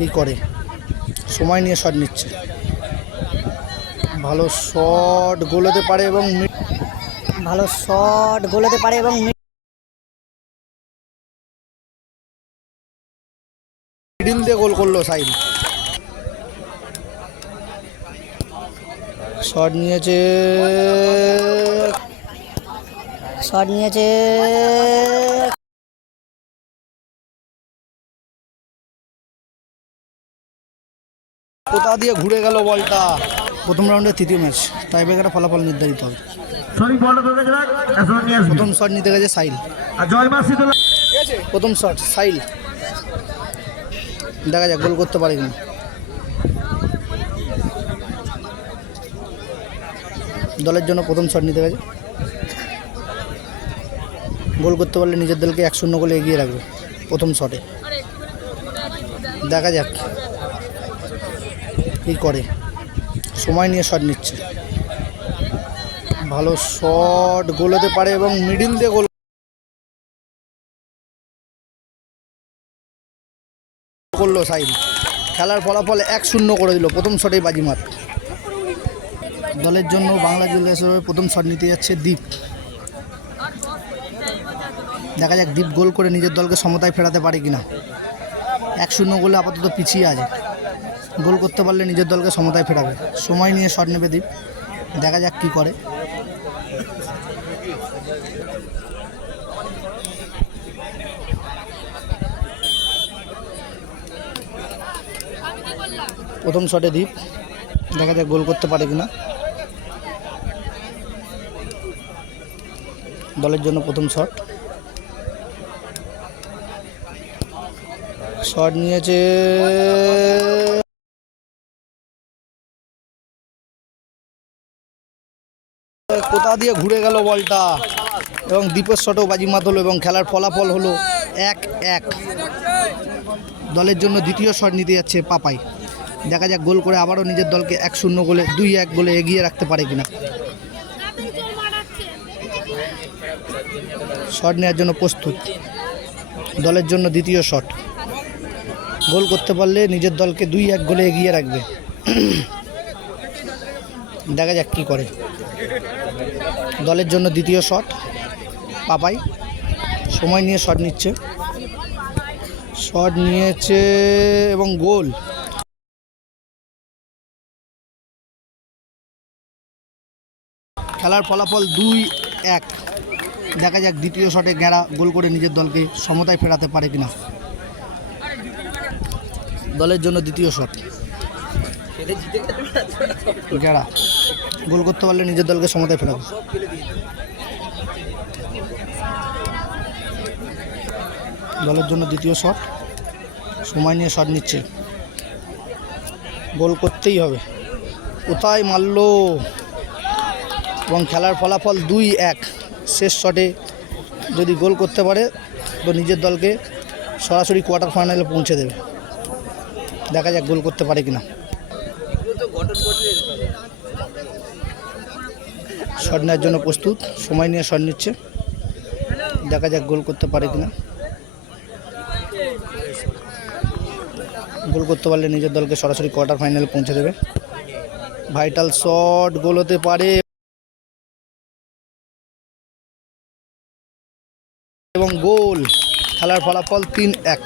কি করে? সময় নিয়ে শট নিচ্ছে। ভালো শট গোলাতে পারে এবং ভালো শট গোলাতে পারে এবং মিডিল দিয়ে গোল করল সাইড শট নিয়েছে। শট নিয়েছে। কোথা দিয়ে ঘুরে গেল বলটা? প্রথম রাউন্ডের তৃতীয় ম্যাচ। টাইব্রেকারে ফলাফল নির্ধারিত হবে। প্রথম শট নিতে গেছে সাইল প্রথম শট সাইল দেখা যাক গোল করতে পারে কিনা। দলের জন্য প্রথম শট নিতে গেছে। গোল করতে পারলে নিজের দলকে এক শূন্য গোলে এগিয়ে রাখবে প্রথম শটে দেখা যাক। কী করে। সময় নিয়ে শট নিচ্ছে। ভালো শট গোল হতে পারে এবং মিডিল দিয়ে গোল করল সাইড খেলার ফলাফল এক শূন্য করে দিল। প্রথম শটেই বাজিমাত। দলের জন্য বাংলা জুয়েলার্সের প্রথম শট নিতে যাচ্ছে দ্বীপ দেখা যাক দ্বীপ গোল করে নিজের দলকে সমতায় ফেরাতে পারে কিনা। এক শূন্য গোলে আপাতত পিছিয়ে আছে। গোল করতে পারলে নিজের দলকে সমতায় ফেরাবে। সময় নিয়ে শট নেবে দীপ। দেখা যাক কি করে। প্রথম শটে দ্বীপ দেখা যাক গোল করতে পারে কিনা। দলের জন্য প্রথম শট। শট নিয়েছে কোথা দিয়ে ঘুরে গেল বলটা? এবং দ্বীপের শটও বাজিমাত হলো এবং খেলার ফলাফল হলো এক এক। দলের জন্য দ্বিতীয় শট নিতে যাচ্ছে পাপাই। দেখা যাক গোল করে আবারও নিজের দলকে এক শূন্য গোলে, দুই এক গোলে এগিয়ে রাখতে পারে কিনা। শট নেওয়ার জন্য প্রস্তুত। দলের জন্য দ্বিতীয় শট। গোল করতে পারলে নিজের দলকে দুই এক গোলে এগিয়ে রাখবে। দেখা যাক কী করে। দলের জন্য দ্বিতীয় শট, পাপাই। সময় নিয়ে শট নিচ্ছে। শট নিয়েছে এবং গোল। খেলার ফলাফল দুই এক। দেখা যাক দ্বিতীয় শটে গেঁড়া গোল করে নিজের দলকে সমতায় ফেরাতে পারে কিনা। দলের জন্য দ্বিতীয় শট। গেঁড়া গোল করতে পারলে নিজের দলকে সমতায় ফেরাবে দলের জন্য দ্বিতীয় শট। সময় নিয়ে শট নিচ্ছে। গোল করতেই হবে। কোথায় মারলো? এবং খেলার ফলাফল দুই এক। শেষ শটে যদি গোল করতে পারে তো নিজের দলকে সরাসরি কোয়ার্টার ফাইনালে পৌঁছে দেবে। দেখা যাক গোল করতে পারে কিনা। শট নেওয়ার জন্য প্রস্তুত। সময় নিয়ে শট নিচ্ছে। দেখা যাক গোল করতে পারে কিনা। গোল করতে পারলে নিজের দলকে সরাসরি কোয়ার্টার ফাইনালে পৌঁছে দেবে। ভাইটাল শট গোল হতে পারে। এবং গোল। খেলার ফলাফল তিন এক।